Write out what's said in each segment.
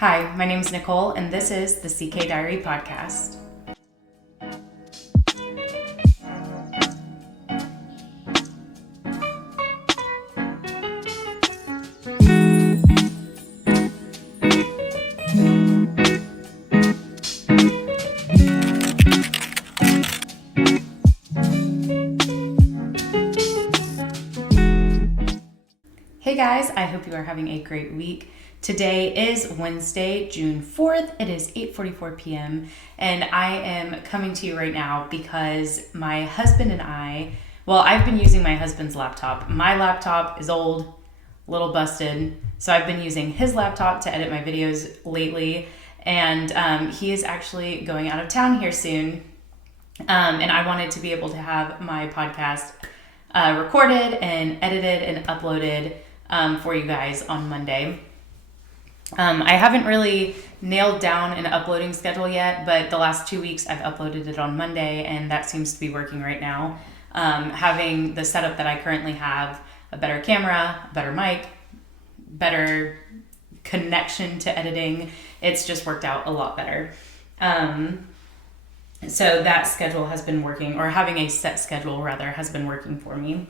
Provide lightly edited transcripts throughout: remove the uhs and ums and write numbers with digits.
Hi, my name is Nicole, and this is the CK Diary Podcast. Hey guys, I hope you are having a great week. Today is Wednesday, June 4th. It is 8:44 p.m. and I am coming to you right now because my husband and I've been using my husband's laptop. My laptop is old, a little busted, so I've been using his laptop to edit my videos lately, and he is actually going out of town here soon, and I wanted to be able to have my podcast recorded and edited and uploaded for you guys on Monday. I haven't really nailed down an uploading schedule yet, but the last 2 weeks I've uploaded it on Monday, and that seems to be working right now. Having the setup that I currently have, a better camera, a better mic, better connection to editing, it's just worked out a lot better. So that schedule has been working, or having a set schedule rather, has been working for me.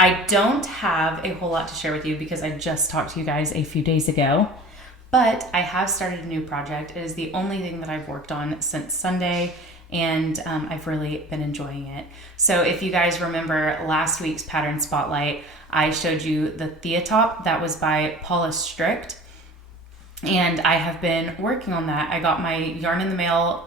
I don't have a whole lot to share with you because I just talked to you guys a few days ago, but I have started a new project. It is the only thing that I've worked on since Sunday, and I've really been enjoying it. So if you guys remember last week's pattern spotlight, I showed you the THEA top that was by Paula Strict, and I have been working on that. I got my yarn in the mail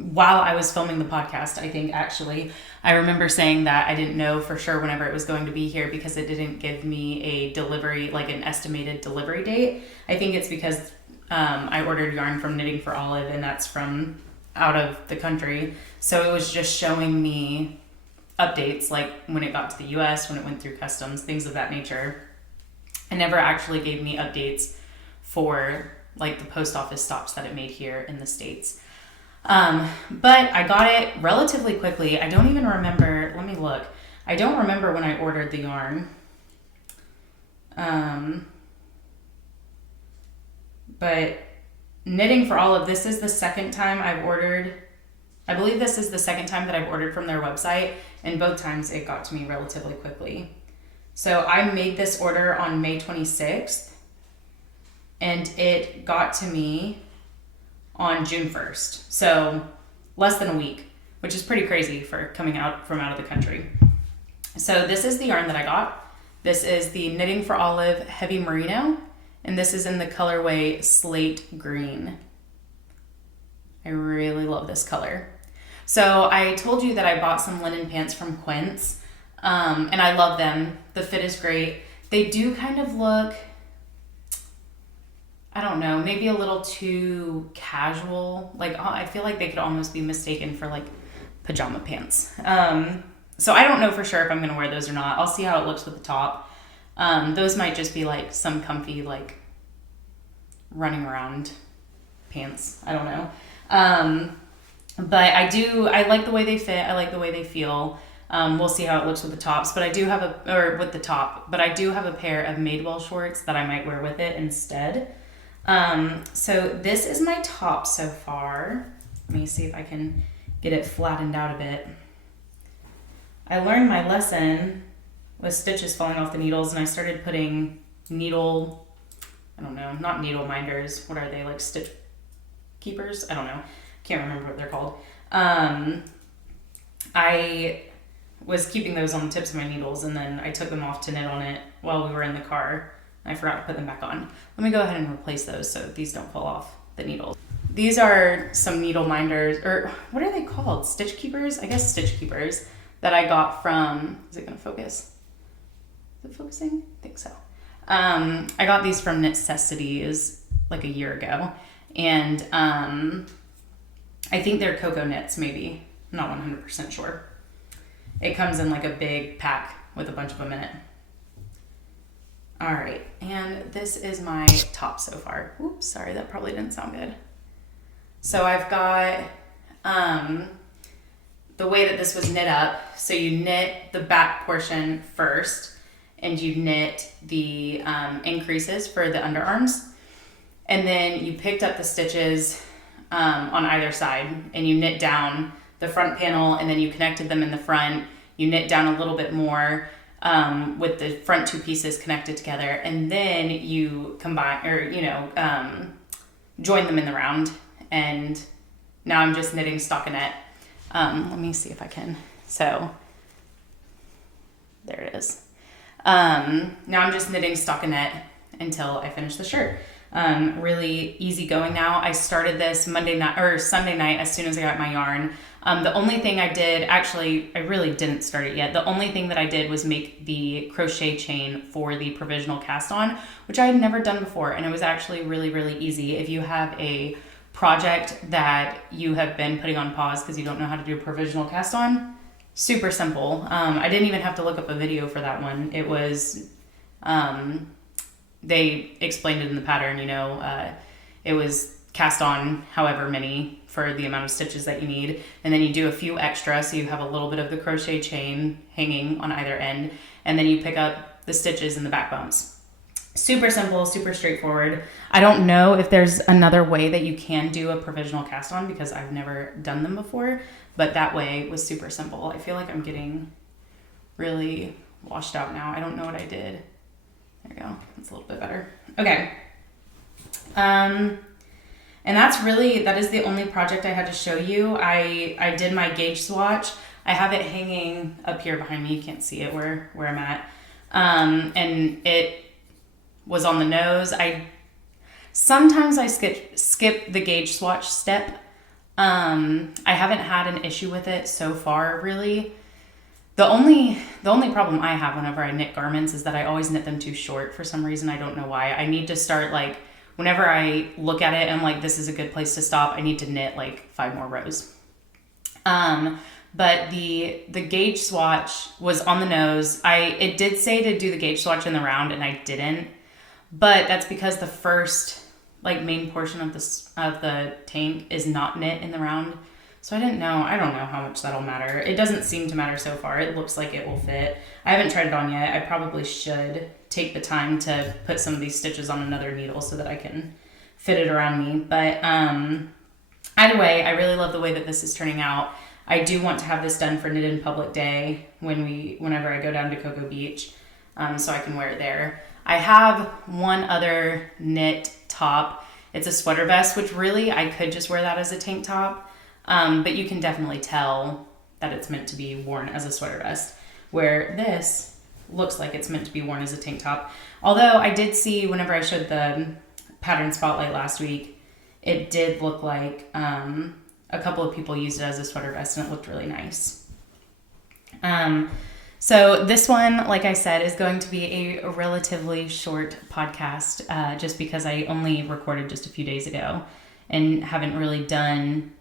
while I was filming the podcast, I think, actually. I remember saying that I didn't know for sure whenever it was going to be here because it didn't give me a delivery, like an estimated delivery date. I think it's because I ordered yarn from Knitting for Olive, and that's from out of the country. So it was just showing me updates, like when it got to the US, when it went through customs, things of that nature. It never actually gave me updates for like the post office stops that it made here in the States. But I got it relatively quickly. I don't even remember, let me look. I don't remember when I ordered the yarn. But Knitting for Olive, this is the second time I've ordered. I believe this is the second time that I've ordered from their website, and both times it got to me relatively quickly. So I made this order on May 26th, and it got to me on June 1st. So less than a week, which is pretty crazy for coming out from out of the country. So this is the yarn that I got. This is the Knitting for Olive Heavy Merino, and this is in the colorway Slate Green. I really love this color. So I told you that I bought some linen pants from Quince, and I love them. The fit is great. They do kind of look, I don't know, maybe a little too casual. Like, I feel like they could almost be mistaken for like pajama pants. So I don't know for sure if I'm going to wear those or not. I'll see how it looks with the top. Those might just be like some comfy, like running around pants. I don't know. But I like the way they fit. I like the way they feel. We'll see how it looks with the tops, but I do have I do have a pair of Madewell shorts that I might wear with it instead. So this is my top so far. Let me see if I can get it flattened out a bit. I learned my lesson with stitches falling off the needles, and I started putting not needle minders. What are they, like stitch keepers? I don't know. Can't remember what they're called. I was keeping those on the tips of my needles, and then I took them off to knit on it while we were in the car. I forgot to put them back on. Let me go ahead and replace those so these don't fall off the needles. These are some needle minders, or what are they called? Stitch keepers? I guess stitch keepers that I got from, is it gonna focus? Is it focusing? I think so. I got these from Knitcessities like a year ago, and I think they're Cocoa Knits, maybe. I'm not 100% sure. It comes in like a big pack with a bunch of them in it. All right, and this is my top so far. Oops, sorry, that probably didn't sound good. So I've got the way that this was knit up. So you knit the back portion first, and you knit the increases for the underarms. And then you picked up the stitches on either side, and you knit down the front panel, and then you connected them in the front. You knit down a little bit more with the front two pieces connected together, and then you combine, or join them in the round. And now I'm just knitting stockinette. Let me see if I can. So there it is. Now I'm just knitting stockinette until I finish the shirt. Really easy going now. I started this Sunday night as soon as I got my yarn. The only thing I did, actually, I really didn't start it yet. The only thing that I did was make the crochet chain for the provisional cast on, which I had never done before. And it was actually really, really easy. If you have a project that you have been putting on pause because you don't know how to do a provisional cast on, super simple. I didn't even have to look up a video for that one. It was, they explained it in the pattern, it was cast on however many for the amount of stitches that you need. And then you do a few extra, so you have a little bit of the crochet chain hanging on either end. And then you pick up the stitches in the back bumps. Super simple, super straightforward. I don't know if there's another way that you can do a provisional cast on because I've never done them before, but that way was super simple. I feel like I'm getting really washed out now. I don't know what I did. There we go. That's a little bit better. Okay. And that is the only project I had to show you. I did my gauge swatch. I have it hanging up here behind me. You can't see it where I'm at. And it was on the nose. Sometimes I skip the gauge swatch step. I haven't had an issue with it so far, really. The only problem I have whenever I knit garments is that I always knit them too short for some reason. I don't know why. I need to start, whenever I look at it and I'm like, this is a good place to stop, I need to knit 5 more rows. But the gauge swatch was on the nose. It did say to do the gauge swatch in the round, and I didn't. But that's because the first main portion of the tank is not knit in the round. So I don't know how much that'll matter. It doesn't seem to matter so far. It looks like it will fit. I haven't tried it on yet. I probably should take the time to put some of these stitches on another needle so that I can fit it around me. But either way, I really love the way that this is turning out. I do want to have this done for Knit in Public Day whenever I go down to Cocoa Beach, so I can wear it there. I have one other knit top. It's a sweater vest, which really I could just wear that as a tank top. But you can definitely tell that it's meant to be worn as a sweater vest, where this looks like it's meant to be worn as a tank top. Although I did see whenever I showed the pattern spotlight last week, it did look like a couple of people used it as a sweater vest, and it looked really nice. So this one, like I said, is going to be a relatively short podcast, just because I only recorded just a few days ago and haven't really done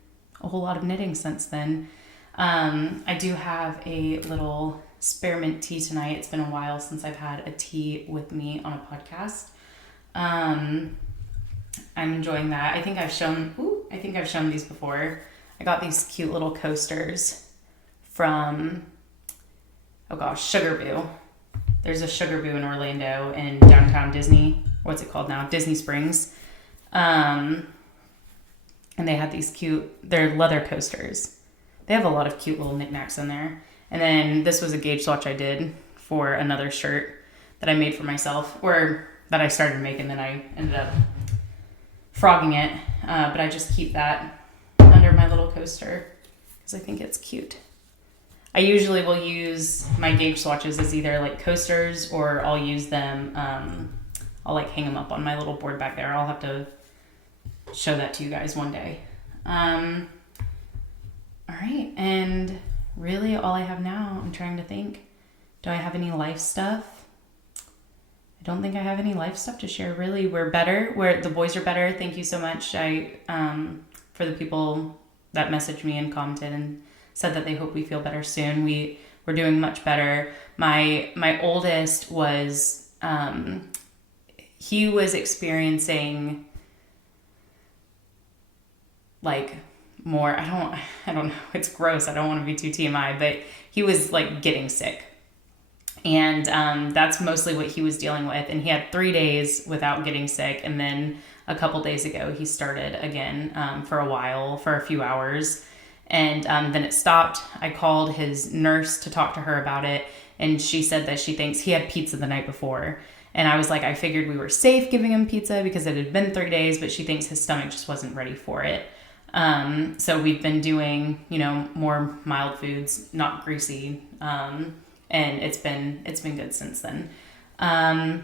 a whole lot of knitting since then. I do have a little spearmint tea tonight. It's been a while since I've had a tea with me on a podcast. I'm enjoying that. I think I've shown these before. I got these cute little coasters from, Sugar Boo. There's a Sugar Boo in Orlando in downtown Disney. What's it called now? Disney Springs. And they had these they're leather coasters. They have a lot of cute little knickknacks in there. And then this was a gauge swatch I did for another shirt that I made for myself, or that I started making, then I ended up frogging it. But I just keep that under my little coaster because I think it's cute. I usually will use my gauge swatches as either coasters, or I'll use them, I'll hang them up on my little board back there. I'll have to show that to you guys one day. All right, and really all I have now, I'm trying to think, do I have any life stuff? I don't think I have any life stuff to share, really. We're better. The boys are better. Thank you so much for the people that messaged me and commented and said that they hope we feel better soon. We're doing much better. My oldest was, he was experiencing more, I don't know, it's gross. I don't want to be too TMI, but he was getting sick. And that's mostly what he was dealing with. And he had 3 days without getting sick. And then a couple days ago, he started again for a while, for a few hours. And then it stopped. I called his nurse to talk to her about it. And she said that she thinks he had pizza the night before. And I was like, I figured we were safe giving him pizza because it had been 3 days, but she thinks his stomach just wasn't ready for it. So we've been doing, more mild foods, not greasy. And it's been good since then. And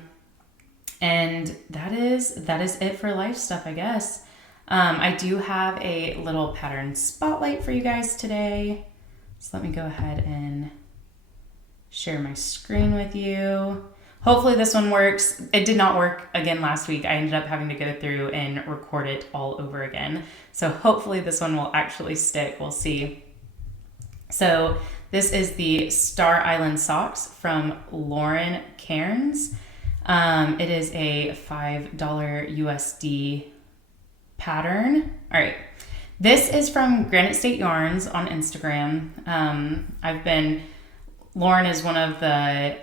that is it for life stuff, I guess. I do have a little pattern spotlight for you guys today. So let me go ahead and share my screen with you. Hopefully this one works. It did not work again last week. I ended up having to go through and record it all over again. So hopefully this one will actually stick. We'll see. So this is the Star Island socks from Lauren Cairns. It is a $5 USD pattern. All right. This is from Granite State Yarns on Instagram. Lauren is one of the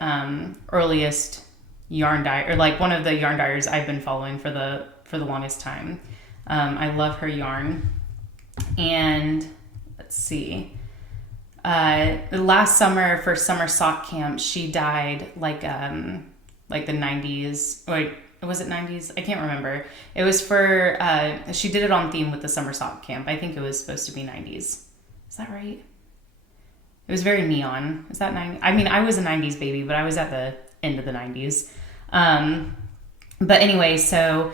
earliest yarn dye, or like one of the yarn dyers I've been following for the longest time. I love her yarn. And let's see. Last summer for summer sock camp, she dyed like the 90s. Wait, was it 90s? I can't remember. It was for she did it on theme with the summer sock camp. I think it was supposed to be 90s. Is that right? It was very neon. Is that 90s? I mean, I was a 90s baby, but I was at the end of the 90s. But anyway, so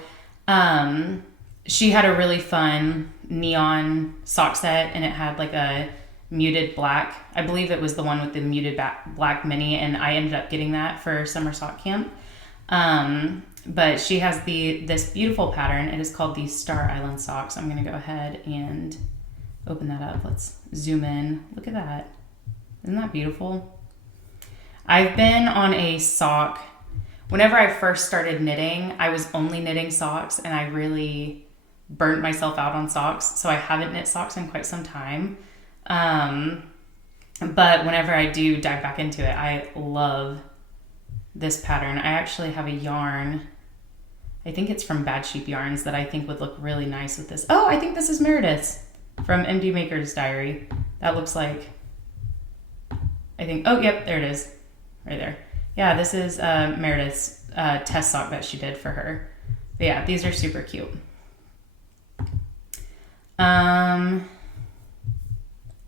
she had a really fun neon sock set, and it had like a muted black. I believe it was the one with the muted black mini, and I ended up getting that for summer sock camp. But she has this beautiful pattern. It is called the Star Island socks. I'm going to go ahead and open that up. Let's zoom in. Look at that. Isn't that beautiful? I've been on a sock. Whenever I first started knitting, I was only knitting socks, and I really burnt myself out on socks. So I haven't knit socks in quite some time. But whenever I do dive back into it, I love this pattern. I actually have a yarn. I think it's from Bad Sheep Yarns that I think would look really nice with this. Oh, I think this is Meredith's from MD Maker's Diary. That looks like, oh, yep, there it is. Right there. Yeah, this is Meredith's test sock that she did for her. But yeah, these are super cute.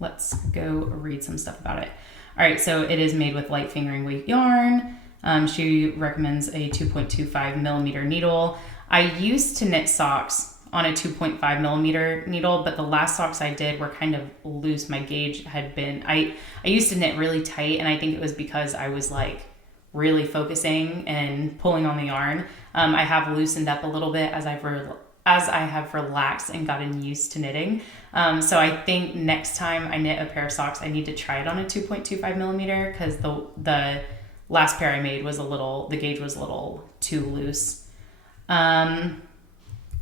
Let's go read some stuff about it. All right, so it is made with light fingering weight yarn. She recommends a 2.25 millimeter needle. I used to knit socks on a 2.5 millimeter needle, but the last socks I did were kind of loose. My gauge had been, I used to knit really tight, and I think it was because I was like really focusing and pulling on the yarn. I have loosened up a little bit as I have relaxed and gotten used to knitting. So I think next time I knit a pair of socks, I need to try it on a 2.25 millimeter because the last pair I made the gauge was a little too loose.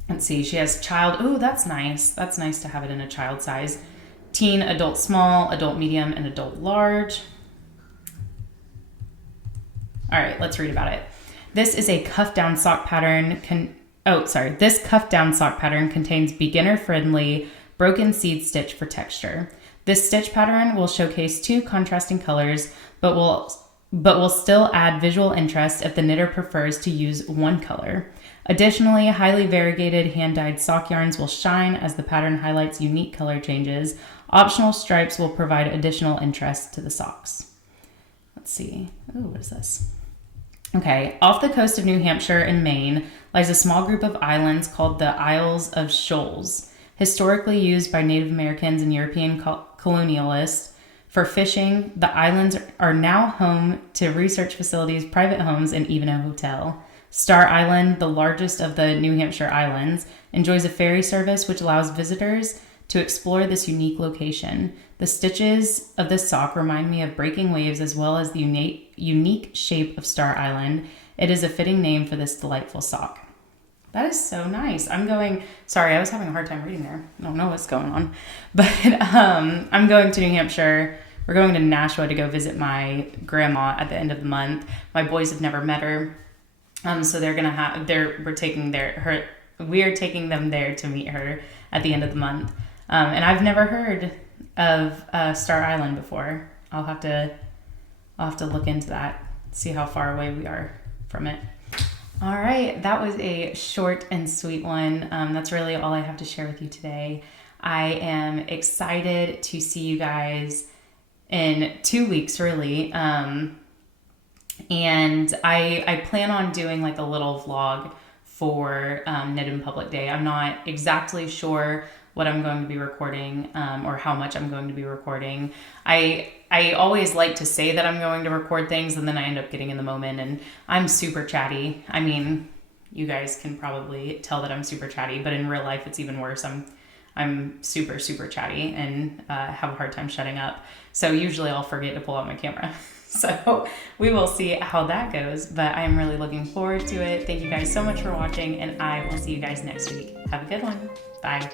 Let's see, she has child. Oh, that's nice. That's nice to have it in a child size. Teen, adult small, adult medium, and adult large. All right, let's read about it. This is a cuff down sock pattern. This cuff down sock pattern contains beginner-friendly broken seed stitch for texture. This stitch pattern will showcase 2 contrasting colors, but will still add visual interest if the knitter prefers to use one color. Additionally, highly variegated hand-dyed sock yarns will shine as the pattern highlights unique color changes. Optional stripes will provide additional interest to the socks. Let's see. Oh, what is this? Okay, off the coast of New Hampshire and Maine lies a small group of islands called the Isles of Shoals. Historically used by Native Americans and European colonialists for fishing, the islands are now home to research facilities, private homes, and even a hotel. Star Island, the largest of the New Hampshire islands, enjoys a ferry service which allows visitors to explore this unique location. The stitches of this sock remind me of breaking waves as well as the unique shape of Star Island. It is a fitting name for this delightful sock. That is so nice. Sorry, I was having a hard time reading there. I don't know what's going on. But I'm going to New Hampshire we're going to Nashua to go visit my grandma at the end of the month. My boys have never met her. So we are taking them there to meet her at the end of the month. And I've never heard of Star Island before. I'll have to look into that, see how far away we are from it. All right, that was a short and sweet one. That's really all I have to share with you today. I am excited to see you guys in 2 weeks, really. And I plan on doing like a little vlog for Knit in Public Day. I'm not exactly sure what I'm going to be recording or how much I'm going to be recording. I always like to say that I'm going to record things and then I end up getting in the moment, and I'm super chatty. I mean, you guys can probably tell that I'm super chatty, but in real life it's even worse. I'm super, super chatty and have a hard time shutting up. So usually I'll forget to pull out my camera. So we will see how that goes, but I'm really looking forward to it. Thank you guys so much for watching, and I will see you guys next week. Have a good one. Bye.